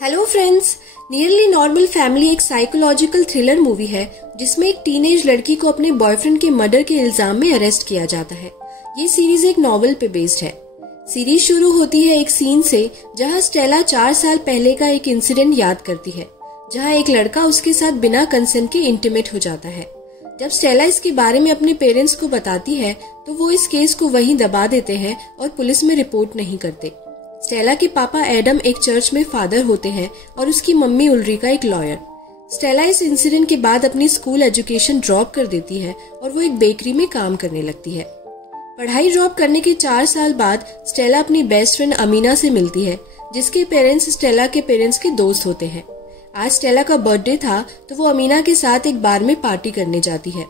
Hello friends, nearly normal family एक psychological thriller movie है जिसमें एक टीनेज लड़की को अपने बॉयफ्रेंड के मर्डर के इल्जाम में अरेस्ट किया जाता है। ये सीरीज एक नॉवेल पे बेस्ड है। सीरीज शुरू होती है एक सीन से जहां स्टेला 4 साल पहले का एक इंसिडेंट याद करती है जहां एक लड़का उसके साथ बिना कंसेंट के इंटीमेट हो जाता है। जब स्टेला इसके बारे में अपने पेरेंट्स को बताती है तो वो इस केस को वहीं दबा देते हैं और पुलिस में रिपोर्ट नहीं करते। स्टेला के पापा एडम एक चर्च में फादर होते हैं और उसकी मम्मी उल्रिका एक लॉयर। स्टेला इस इंसिडेंट के बाद अपनी स्कूल एजुकेशन ड्रॉप कर देती है और वो एक बेकरी में काम करने लगती है। पढ़ाई ड्रॉप करने के 4 साल बाद स्टेला अपनी बेस्ट फ्रेंड अमीना से मिलती है जिसके पेरेंट्स स्टेला के पेरेंट्स के दोस्त होते हैं। आज स्टेला का बर्थडे था तो वो अमीना के साथ एक बार में पार्टी करने जाती है।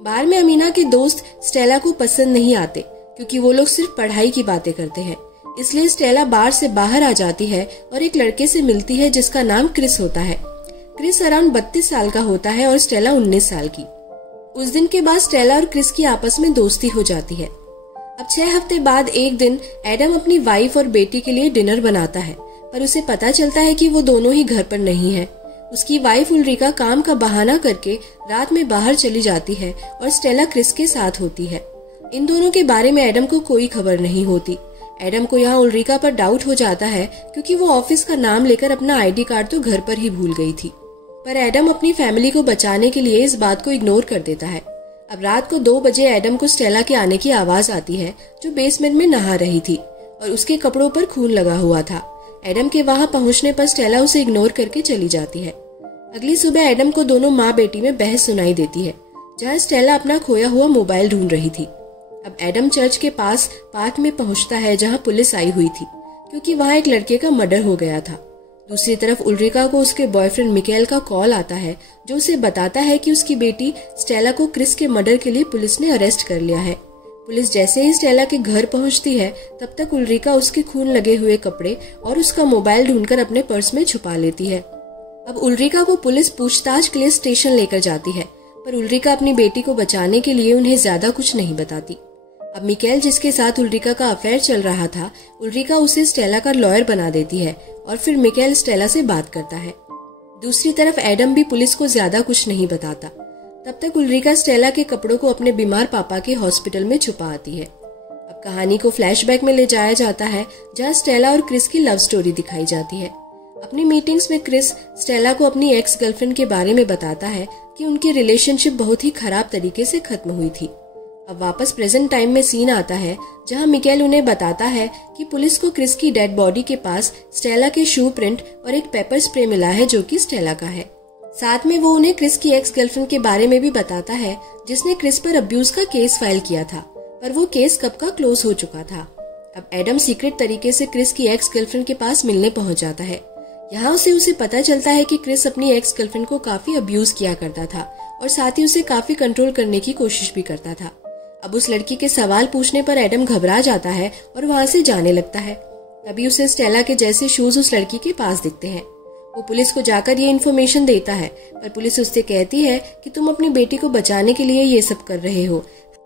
बार में अमीना के दोस्त स्टेला को पसंद नहीं आते क्योंकि वो लोग सिर्फ पढ़ाई की बातें करते हैं, इसलिए स्टेला बार से बाहर आ जाती है और एक लड़के से मिलती है जिसका नाम क्रिस होता है। क्रिस अराउंड 32 साल का होता है और स्टेला 19 साल की। उस दिन के बाद स्टेला और क्रिस की आपस में दोस्ती हो जाती है। अब 6 हफ्ते बाद एक दिन एडम अपनी वाइफ और बेटी के लिए डिनर बनाता है पर उसे पता चलता है कि वो दोनों ही घर पर नहीं है। उसकी वाइफ उल्रिका काम का बहाना करके रात में बाहर चली जाती है और स्टेला क्रिस के साथ होती है। इन दोनों के बारे में एडम को कोई खबर नहीं होती। एडम को यहाँ उल्रिका पर डाउट हो जाता है क्योंकि वो ऑफिस का नाम लेकर अपना आईडी कार्ड तो घर पर ही भूल गई थी। पर एडम अपनी फैमिली को बचाने के लिए इस बात को इग्नोर कर देता है। अब रात को 2 बजे एडम को स्टेला के आने की आवाज आती है जो बेसमेंट में नहा रही थी और उसके कपड़ों पर खून लगा हुआ था। एडम के वहां पहुंचने पर स्टेला उसे इग्नोर करके चली जाती है। अगली सुबह एडम को दोनों माँ बेटी में बहस सुनाई देती है जहाँ स्टेला अपना खोया हुआ मोबाइल ढूंढ रही थी। अब एडम चर्च के पास पार्क में पहुंचता है जहां पुलिस आई हुई थी क्योंकि वहां एक लड़के का मर्डर हो गया था। दूसरी तरफ उल्रिका को उसके बॉयफ्रेंड मिकेल का कॉल आता है जो उसे बताता है कि उसकी बेटी स्टेला को क्रिस के मर्डर के लिए पुलिस ने अरेस्ट कर लिया है। पुलिस जैसे ही स्टेला के घर पहुंचती है तब तक उल्रिका उसके खून लगे हुए कपड़े और उसका मोबाइल ढूंढकर अपने पर्स में छुपा लेती है। अब उल्रिका को पुलिस पूछताछ के लिए स्टेशन लेकर जाती है पर उल्रिका अपनी बेटी को बचाने के लिए उन्हें ज्यादा कुछ नहीं बताती। अब मिकेल जिसके साथ उल्रिका का अफेयर चल रहा था, उल्रिका उसे स्टेला का लॉयर बना देती है और फिर मिकेल स्टेला से बात करता है। दूसरी तरफ एडम भी पुलिस को ज्यादा कुछ नहीं बताता। तब तक उल्रिका स्टेला के कपड़ों को अपने बीमार पापा के हॉस्पिटल में छुपा आती है। अब कहानी को फ्लैशबैक में ले जाया जाता है जहाँ स्टेला और क्रिस की लव स्टोरी दिखाई जाती है। अपनी मीटिंग्स में क्रिस स्टेला को अपनी एक्स गर्लफ्रेंड के बारे में बताता है कि उनकी रिलेशनशिप बहुत ही खराब तरीके से खत्म हुई थी। अब वापस प्रेजेंट टाइम में सीन आता है जहां मिकेल उन्हें बताता है कि पुलिस को क्रिस की डेड बॉडी के पास स्टेला के शू प्रिंट और एक पेपर स्प्रे मिला है जो कि स्टेला का है। साथ में वो उन्हें क्रिस की एक्स गर्लफ्रेंड के बारे में भी बताता है जिसने क्रिस पर अब्यूज का केस फाइल किया था पर वो केस कब का क्लोज हो चुका था। अब एडम सीक्रेट तरीके से क्रिस की एक्स गर्लफ्रेंड के पास मिलने पहुंच जाता है। यहाँ से उसे पता चलता है कि क्रिस अपनी एक्स गर्लफ्रेंड को काफी अब्यूज किया करता था और साथ ही उसे काफी कंट्रोल करने की कोशिश भी करता था। अब उस लड़की के सवाल पूछने पर एडम घबरा जाता है और वहाँ से जाने लगता है। तभी उसे स्टेला के जैसे शूज उस लड़की के पास दिखते हैं। वो पुलिस को जाकर ये इन्फॉर्मेशन देता है पर पुलिस उससे कहती है कि तुम अपनी बेटी को बचाने के लिए ये सब कर रहे हो,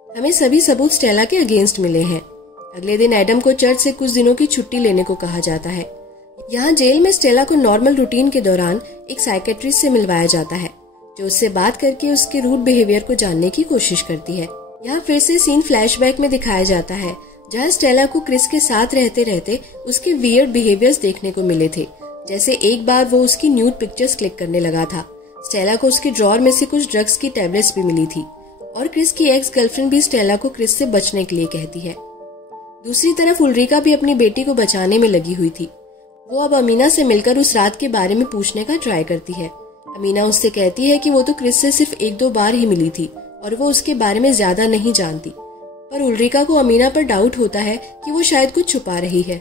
हमें सभी सबूत स्टेला के अगेंस्ट मिले हैं। अगले दिन एडम को चर्च से कुछ दिनों की छुट्टी लेने को कहा जाता है। यहाँ जेल में स्टेला को नॉर्मल रूटीन के दौरान एक साइकेट्रिस्ट से मिलवाया जाता है जो उससे बात करके उसके रूड बिहेवियर को जानने की कोशिश करती है। यहाँ फिर से सीन फ्लैशबैक में दिखाया जाता है जहाँ स्टेला को क्रिस के साथ रहते रहते उसके वियर्ड बिहेवियर्स देखने को मिले थे। जैसे एक बार वो उसकी न्यूड पिक्चर्स क्लिक करने लगा था। स्टेला को उसके ड्रॉर में से कुछ ड्रग्स की टैबलेट्स भी मिली थी और क्रिस की एक्स गर्लफ्रेंड भी स्टेला को क्रिस से बचने के लिए कहती है। दूसरी तरफ उल्रिका भी अपनी बेटी को बचाने में लगी हुई थी। वो अब अमीना से मिलकर उस रात के बारे में पूछने का ट्राई करती है। अमीना उससे कहती है कि वो तो क्रिस से सिर्फ 1-2 बार ही मिली थी और वो उसके बारे में ज्यादा नहीं जानती। पर उल्रिका को अमीना पर डाउट होता है कि वो शायद कुछ छुपा रही है।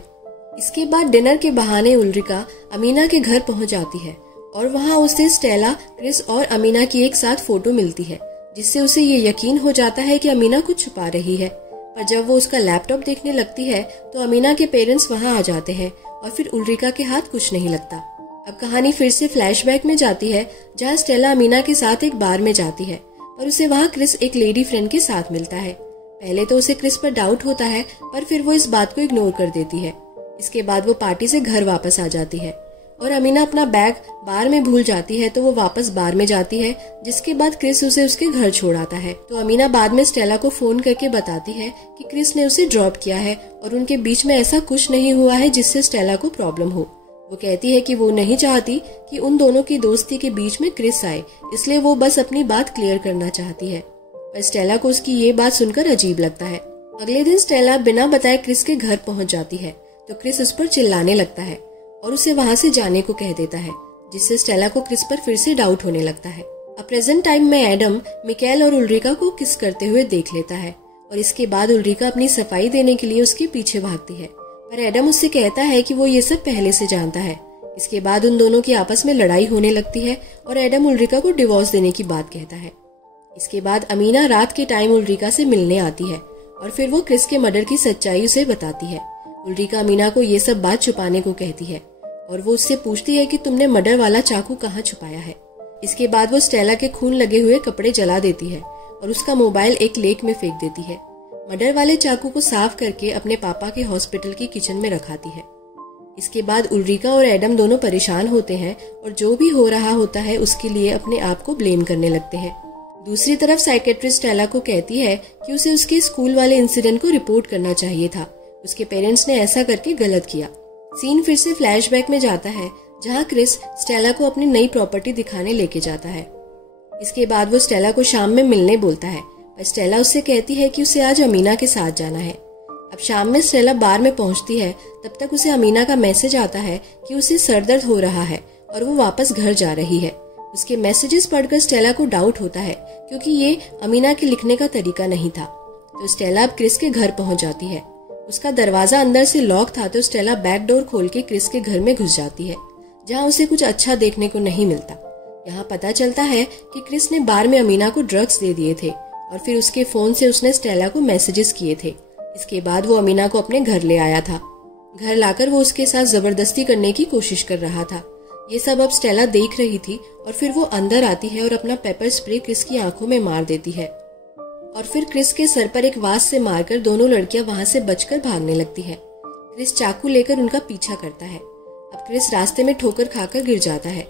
इसके बाद डिनर के बहाने उल्रिका अमीना के घर पहुंच जाती है और वहां उसे स्टेला, क्रिस और अमीना की एक साथ फोटो मिलती है जिससे उसे ये यकीन हो जाता है कि अमीना कुछ छुपा रही है। पर जब वो उसका लैपटॉप देखने लगती है तो अमीना के पेरेंट्स वहां आ जाते हैं और फिर उल्रिका के हाथ कुछ नहीं लगता। अब कहानी फिर से फ्लैशबैक में जाती है जहाँ स्टेला अमीना के साथ एक बार में जाती है और उसे वहाँ क्रिस एक लेडी फ्रेंड के साथ मिलता है। पहले तो उसे क्रिस पर डाउट होता है पर फिर वो इस बात को इग्नोर कर देती है। इसके बाद वो पार्टी से घर वापस आ जाती है। और अमीना अपना बैग बार में भूल जाती है तो वो वापस बार में जाती है, जिसके बाद क्रिस उसे उसके घर छोड़ आता है। तो अमीना बाद में स्टेला को फोन करके बताती है कि क्रिस ने उसे ड्रॉप किया है और उनके बीच में ऐसा कुछ नहीं हुआ है जिससे स्टेला को प्रॉब्लम हो। वो कहती है कि वो नहीं चाहती कि उन दोनों की दोस्ती के बीच में क्रिस आए, इसलिए वो बस अपनी बात क्लियर करना चाहती है। पर स्टेला को उसकी ये बात सुनकर अजीब लगता है। अगले दिन स्टेला बिना बताए क्रिस के घर पहुंच जाती है तो क्रिस उस पर चिल्लाने लगता है और उसे वहां से जाने को कह देता है, जिससे स्टेला को क्रिस पर फिर से डाउट होने लगता है। अब प्रेजेंट टाइम में एडम मिकाएल और उल्रिका को किस करते हुए देख लेता है और इसके बाद उल्रिका अपनी सफाई देने के लिए उसके पीछे भागती है, पर एडम उससे कहता है कि वो ये सब पहले से जानता है। इसके बाद उन दोनों की आपस में लड़ाई होने लगती है और एडम उल्रिका को डिवोर्स देने की बात कहता है। इसके बाद अमीना रात के टाइम उल्रिका से मिलने आती है और फिर वो क्रिस के मर्डर की सच्चाई उसे बताती है। उल्रिका अमीना को ये सब बात छुपाने को कहती है और वो उससे पूछती है कि तुमने मर्डर वाला चाकू कहाँ छुपाया है। इसके बाद वो स्टेला के खून लगे हुए कपड़े जला देती है और उसका मोबाइल एक लेक में फेंक देती है। मर्डर वाले चाकू को साफ करके अपने पापा के हॉस्पिटल की किचन में रखाती है। इसके बाद उल्रिका और एडम दोनों परेशान होते हैं और जो भी हो रहा होता है उसके लिए अपने आप को ब्लेम करने लगते हैं। दूसरी तरफ साइकेट्रिस्ट स्टेला को कहती है कि उसे उसके स्कूल वाले इंसिडेंट को रिपोर्ट करना चाहिए था, उसके पेरेंट्स ने ऐसा करके गलत किया। सीन फिर से फ्लैशबैक में जाता है जहां क्रिस स्टेला को अपनी नई प्रॉपर्टी दिखाने लेके जाता है। इसके बाद वो स्टेला को शाम में मिलने बोलता है, पर स्टेला उससे कहती है कि उसे आज अमीना के साथ जाना है। अब शाम में स्टेला बार में पहुंचती है, तब तक उसे अमीना का मैसेज आता है कि उसे सरदर्द हो रहा है और वो वापस घर जा रही है। उसके मैसेजेस पढ़कर स्टेला को डाउट होता है क्योंकि ये अमीना के लिखने का तरीका नहीं था। तो स्टेला अब क्रिस के घर पहुंच जाती है। उसका दरवाजा अंदर से लॉक था तो स्टेला बैक डोर खोल के क्रिस के घर में घुस जाती है, जहां उसे कुछ अच्छा देखने को नहीं मिलता। यहाँ पता चलता है कि क्रिस ने बार में अमीना को ड्रग्स दे दिए थे और फिर उसके फोन से उसने स्टेला को मैसेजेस किए थे। इसके बाद वो अमीना को अपने घर ले आया था। घर लाकर वो उसके साथ जबरदस्ती करने की कोशिश कर रहा था। ये सब अब स्टेला देख रही थी और फिर वो अंदर आती है और अपना पेपर स्प्रे क्रिस की आंखों में मार देती है और फिर क्रिस के सर पर एक वास से मारकर दोनों लड़कियां वहां से बचकर भागने लगती है। क्रिस चाकू लेकर उनका पीछा करता है। अब क्रिस रास्ते में ठोकर खाकर गिर जाता है।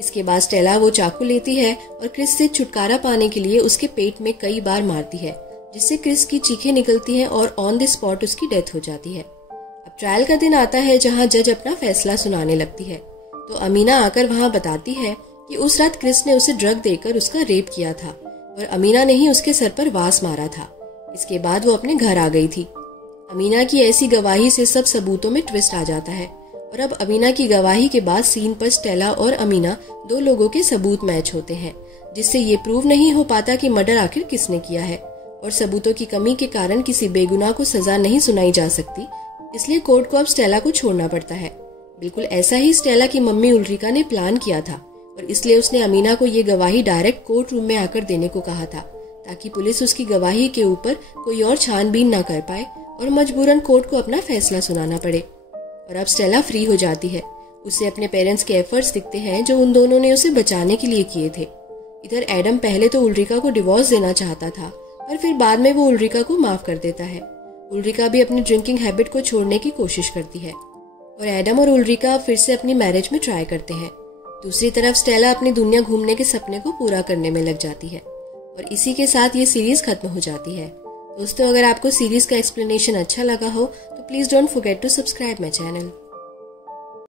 इसके बाद स्टेला वो चाकू लेती है और क्रिस से छुटकारा पाने के लिए उसके पेट में कई बार मारती है, जिससे क्रिस की चीखें निकलती हैं और ऑन द स्पॉट उसकी डेथ हो जाती है। अब ट्रायल का दिन आता है जहाँ जज अपना फैसला सुनाने लगती है। तो अमीना आकर वहां बताती है कि उस रात क्रिस ने उसे ड्रग देकर उसका रेप किया था और अमीना ने ही उसके सर पर वास मारा था। इसके बाद वो अपने घर आ गई थी। अमीना की ऐसी गवाही से सब सबूतों में ट्विस्ट आ जाता है और अब अमीना की गवाही के बाद सीन पर स्टेला और अमीना दो लोगों के सबूत मैच होते हैं, जिससे ये प्रूव नहीं हो पाता कि मर्डर आखिर किसने किया है और सबूतों की कमी के कारण किसी बेगुनाह को सजा नहीं सुनाई जा सकती, इसलिए कोर्ट को अब स्टेला को छोड़ना पड़ता है। बिल्कुल ऐसा ही स्टेला की मम्मी उल्रिका ने प्लान किया था और इसलिए उसने अमीना को ये गवाही डायरेक्ट कोर्ट रूम में आकर देने को कहा था, ताकि पुलिस उसकी गवाही के ऊपर कोई और छानबीन ना कर पाए और मजबूरन कोर्ट को अपना फैसला सुनाना पड़े। और अब स्टेला फ्री हो जाती है। उसे अपने पेरेंट्स के एफर्ट्स दिखते हैं जो उन दोनों ने उसे बचाने के लिए किए थे। इधर एडम पहले तो उल्रिका को डिवोर्स देना चाहता था, पर फिर बाद में वो उल्रिका को माफ कर देता है। उल्रिका भी अपनी ड्रिंकिंग हैबिट को छोड़ने की कोशिश करती है और एडम और उल्रिका फिर से अपनी मैरिज में ट्राई करते हैं। दूसरी तरफ स्टेला अपनी दुनिया घूमने के सपने को पूरा करने में लग जाती है और इसी के साथ ये सीरीज खत्म हो जाती है। दोस्तों, अगर आपको सीरीज का एक्सप्लेनेशन अच्छा लगा हो तो please don't forget to subscribe my channel.